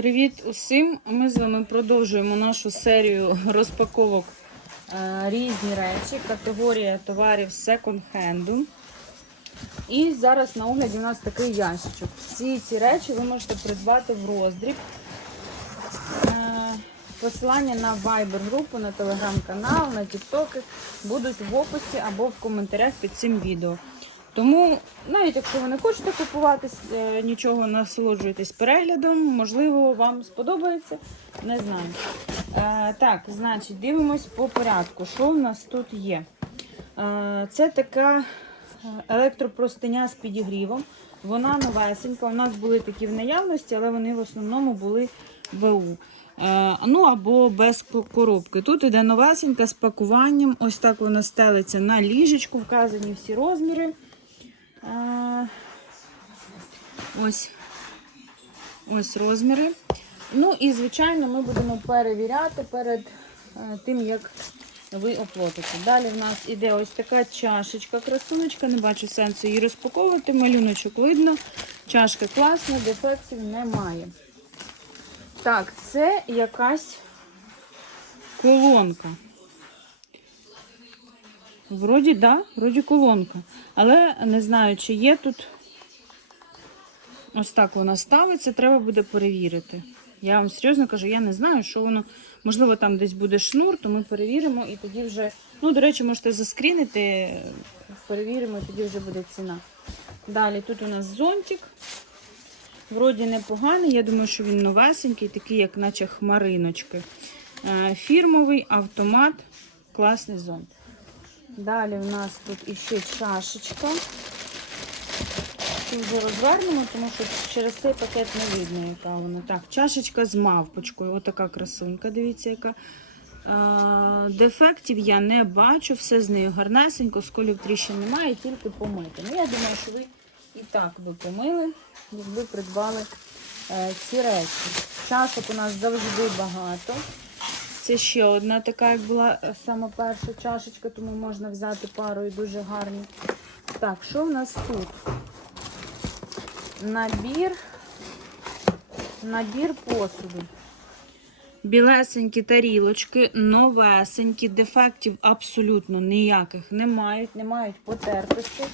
Привіт усім! Ми з вами продовжуємо нашу серію розпаковок е, різні речі, категорія товарів секонд-хенду. І зараз на огляді у нас такий ящичок. Всі ці речі ви можете придбати в роздріб. Е, Посилання на Viber групу, на телеграм-канал, на TikTok будуть в описі або в коментарях під цим відео. Тому, навіть якщо ви не хочете купувати е, нічого, насолоджуйтесь переглядом, можливо, вам сподобається. Не знаю. Е, так, значить, дивимось по порядку. Що в нас тут є? Е, це така е, електропростиня з підігрівом. Вона новесенька. У нас були такі в наявності, але вони в основному були БУ. Е, ну або без коробки. Тут іде новесенька з пакуванням. Ось так вона стелиться на ліжечку, вказані всі розміри. Ось. Ось розміри. Ну і, звичайно, ми будемо перевіряти перед е, тим, як ви оплатите. Далі в нас іде ось така чашечка, красуночка. Не бачу сенсу її розпаковувати. Малюночок видно. Чашка класна, дефектів немає. Так, це якась колонка. Вроді, да, вроді колонка. Але не знаю, чи є тут. Ось так вона ставиться, треба буде перевірити. Я вам серйозно кажу, я не знаю, що воно. Можливо, там десь буде шнур, то ми перевіримо і тоді вже. Ну, до речі, можете заскрінити, перевіримо, і тоді вже буде ціна. Далі тут у нас зонтик. Вроді непоганий, я думаю, що він новесенький, такий, як наче хмариночки. Е, Фірмовий автомат, класний зонт. Далі у нас тут іще чашечка. Вже розвернемо, тому що через цей пакет не видно, яка вона. Так, чашечка з мавпочкою. Отака красунька, дивіться, яка. Е, Дефектів я не бачу, все з нею гарнесенько, сколів тріщин немає, тільки помити. Ну, я думаю, що ви і так би помили, якби придбали е, ці речі. Чашок у нас завжди багато. Це ще одна така, як була е, сама перша чашечка, тому можна взяти пару і дуже гарні. Так, що в нас тут? Набір, набір посуду. Білесенькі тарілочки, новесенькі, дефектів абсолютно ніяких не мають, не мають потертості.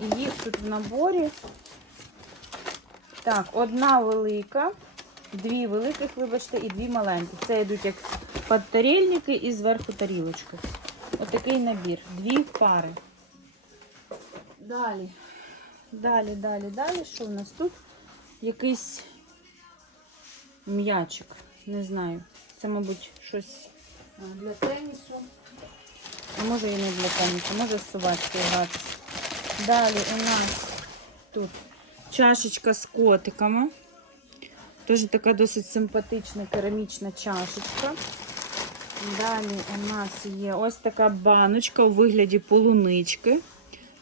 І їх тут в наборі. Так, одна велика, дві великих, вибачте, і дві маленьких. Це йдуть як подтарільники і зверху тарілочки. Отакий набір. Дві пари. Далі. Далі, далі, далі. Що в нас тут? Якийсь м'ячик. Не знаю. Це, мабуть, щось для тенісу. А може і не для тенісу, може собачкою грати. Далі у нас тут чашечка з котиками. Теж така досить симпатична керамічна чашечка. Далі у нас є ось така баночка у вигляді полунички.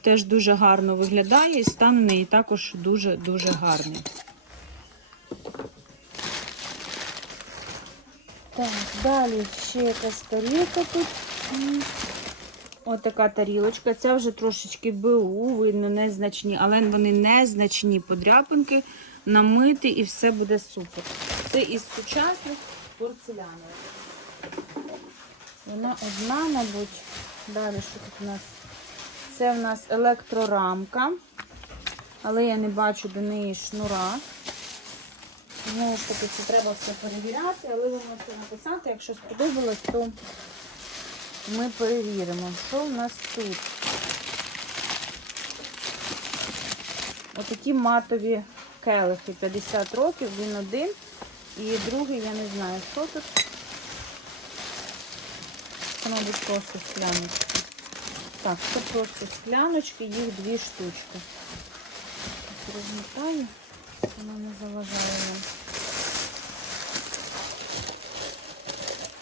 Теж дуже гарно виглядає і стан у неї також дуже-дуже гарний. Так, далі ще якась тарілка тут. Ось така тарілочка. Ця вже трошечки БУ, видно, незначні, але вони незначні подряпинки, намити і все буде супер. Це із сучасних порцелянових. Вона одна, мабуть. Далі що тут у нас? Це в нас електрорамка, але я не бачу до неї шнура. Знову ж таки, це треба все перевіряти, але ви можете написати, якщо сподобалось, то ми перевіримо, що в нас тут. Отакі матові келихи 50 років, він один. І другий, я не знаю, що тут. Це, мабуть, просто скляночки. Так, це просто скляночки, їх дві штучки. Ось Розмотаю, вона не заважає нам.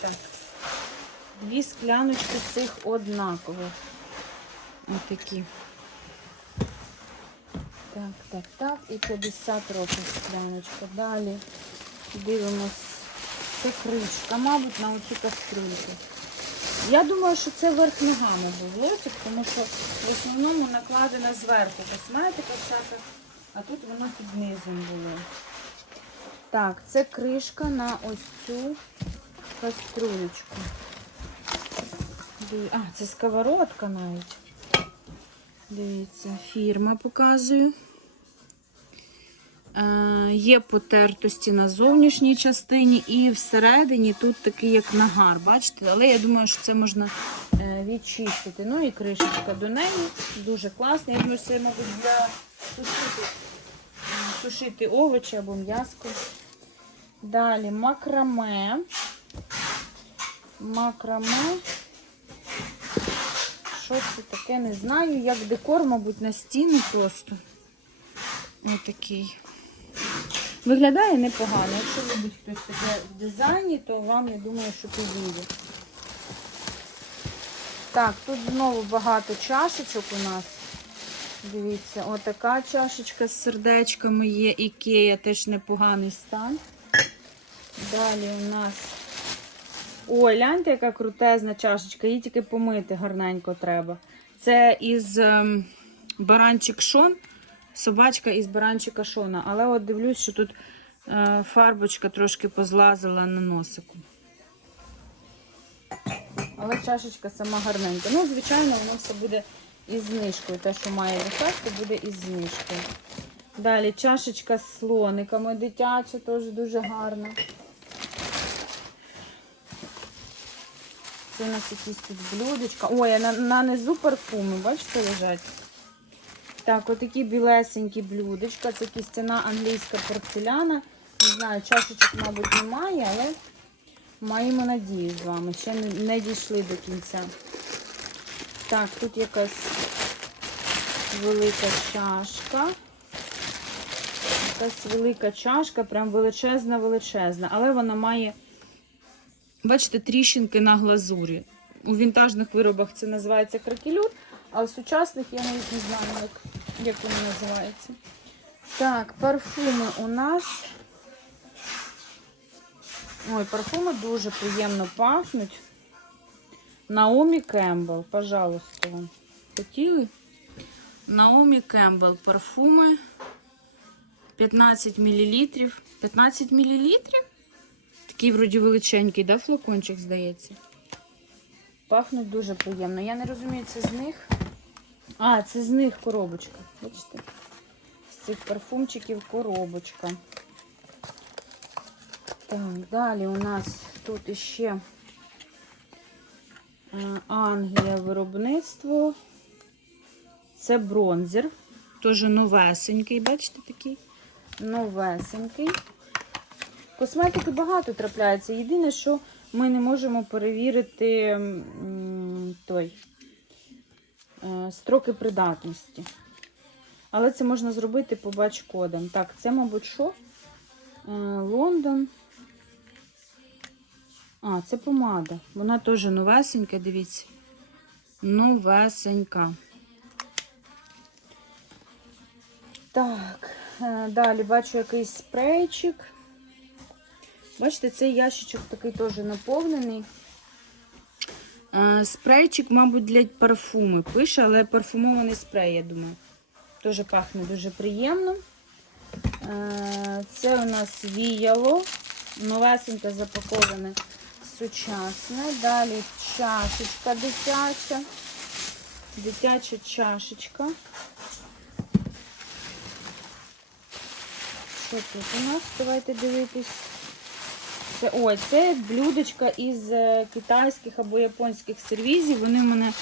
Так. Дві скляночки цих однакових. Отакі. Так, так, так. І 50 років скляночка. Далі дивимось. Це кришка, мабуть, на оці кастрюльки. Я думаю, що це верх ногами був лотик, тому що в основному накладена зверху косметика всяка, а тут вона під низом була. Так, це кришка на ось цю каструлечку. А, це сковородка навіть. Дивіться, фірма показую. Е, є потертості на зовнішній частині і всередині тут такий як нагар, бачите? Але я думаю, що це можна е, відчистити. Ну і кришечка до неї. Дуже класна. Я думаю, що це, мабуть, для сушити, сушити овочі або м'яско. Далі макраме. Макраме. Що це таке? Не знаю. Як декор, мабуть, на стіну просто. Отакий. Виглядає непогано. Якщо любить хтось таке в дизайні, то вам, я думаю, що підійде. Так, тут знову багато чашечок у нас. Дивіться, отака чашечка з сердечками є. Ікея, теж непоганий стан. Далі у нас. Ой, гляньте, яка крутезна чашечка, її тільки помити гарненько треба. Це із ем, баранчик Шон, собачка із баранчика Шона. Але от дивлюсь, що тут е, фарбочка трошки позлазила на носику. Але чашечка сама гарненька. Ну, звичайно, воно все буде із знижкою. Те, що має дефекти, буде із знижкою. Далі чашечка з слониками дитяча, теж дуже гарна. Це у нас якісь тут блюдечка. Ой, на, на низу парфуми, бачите, лежать. Так, отакі білесенькі блюдечка. Це кістяна англійська порцеляна. Не знаю, чашечок, мабуть, немає, але маємо надію з вами. Ще не, дійшли до кінця. Так, тут якась велика чашка. Якась велика чашка, прям величезна-величезна. Але вона має, бачите, тріщинки на глазурі. У вінтажних виробах це називається кракелюр, а у сучасних я навіть не знаю, як, як воно називається. Так, парфуми у нас. Ой, парфуми дуже приємно пахнуть. Наомі Кембл, пожалуйста. вам. Хотіли? Наомі Кембл парфуми 15 мл. 15 мл? Такий вроді величенький, да, флакончик, здається. Пахнуть дуже приємно. Я не розумію, це з них. А, це з них коробочка. Бачите? З цих парфумчиків коробочка. Так, далі у нас тут іще е, Англія виробництво. Це бронзер. Теж новесенький, бачите, такий? Новесенький. Косметики багато трапляється. Єдине, що ми не можемо перевірити той строки придатності. Але це можна зробити по бач-кодам. Так, це, мабуть, що? Е, Лондон. А, це помада. Вона теж новесенька, дивіться. Новесенька. Так, е, далі бачу якийсь спрейчик. Бачите, цей ящичок такий теж наповнений. Спрейчик, мабуть, для парфуми пише, але парфумований спрей, я думаю. Теж пахне дуже приємно. Це у нас віяло. Новесеньке запаковане сучасне. Далі чашечка дитяча. Дитяча чашечка. Що тут у нас? Давайте дивитись. Це, ой, це блюдечка із е, китайських або японських сервізів. Вони в мене.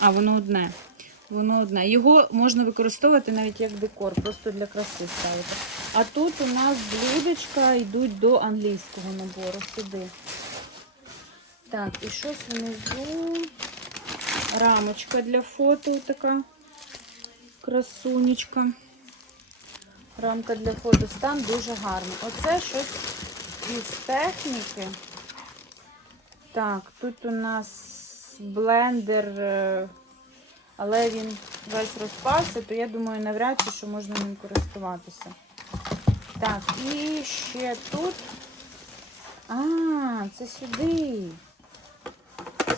А, воно одне. Воно одне. Його можна використовувати навіть як декор, просто для краси ставити. А тут у нас блюдечка йдуть до англійського набору сюди. Так, і щось внизу. Рамочка для фото така красунечка. Рамка для фото стан дуже гарний. Оце щось із техніки. Так, тут у нас блендер, е, але він весь розпався, то я думаю, навряд чи що можна ним користуватися. Так, і ще тут. А, це сюди.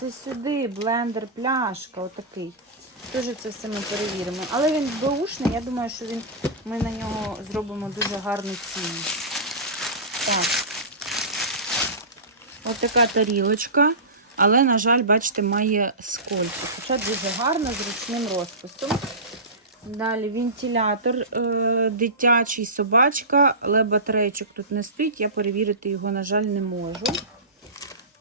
Це сюди блендер пляшка, отакий. Теж це все ми перевіримо. Але він беушний, я думаю, що він, ми на нього зробимо дуже гарну ціну. Так. Ось така тарілочка, але, на жаль, бачите, має скольчик. Хоча дуже гарно, з ручним розписом. Далі вентилятор е, дитячий, собачка, але батарейчик тут не стоїть. Я перевірити його, на жаль, не можу.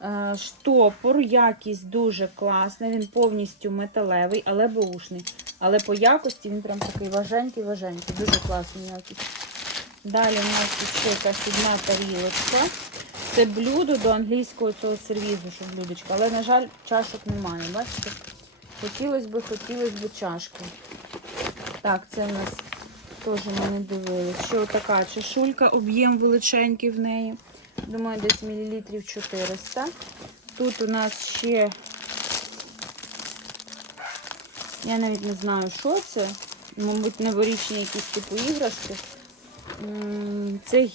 Е, штопор, якість дуже класна. Він повністю металевий, але беушний. Але по якості він прям такий важенький-важенький. Дуже класна якість. Далі у нас ще якась одна тарілочка. Це блюдо до англійського цього сервізу, що блюдечко. Але, на жаль, чашок немає. Бачите? Хотілося б, хотілося б чашки. Так, це у нас теж ми не дивилися. Що така чашулька, об'єм величенький в неї. Думаю, десь мілілітрів 400. Тут у нас ще, я навіть не знаю, що це. Мабуть, новорічні якісь типу іграшки. Це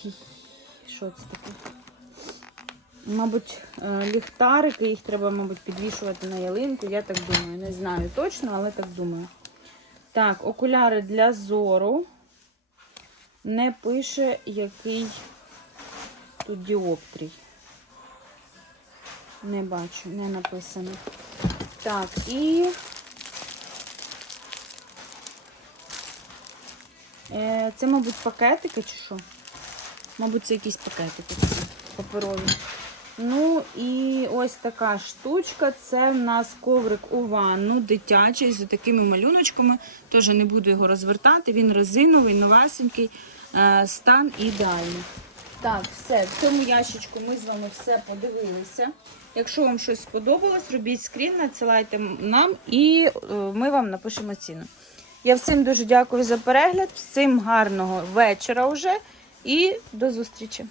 що це таке? Мабуть, е, ліхтарики, їх треба, мабуть, підвішувати на ялинку. Я так думаю. Не знаю точно, але так думаю. Так, окуляри для зору. Не пише, який тут діоптрій. Не бачу, не написано. Так, і е, це, мабуть, пакетики чи що? Мабуть, це якісь пакетики паперові. Ну і ось така штучка. Це в нас коврик у ванну, дитячий, з такими малюночками. Теж не буду його розвертати. Він резиновий, новесенький, е, стан ідеальний. Так, все, в цьому ящичку ми з вами все подивилися. Якщо вам щось сподобалось, робіть скрін, надсилайте нам і е, ми вам напишемо ціну. Я всім дуже дякую за перегляд, всім гарного вечора вже і до зустрічі!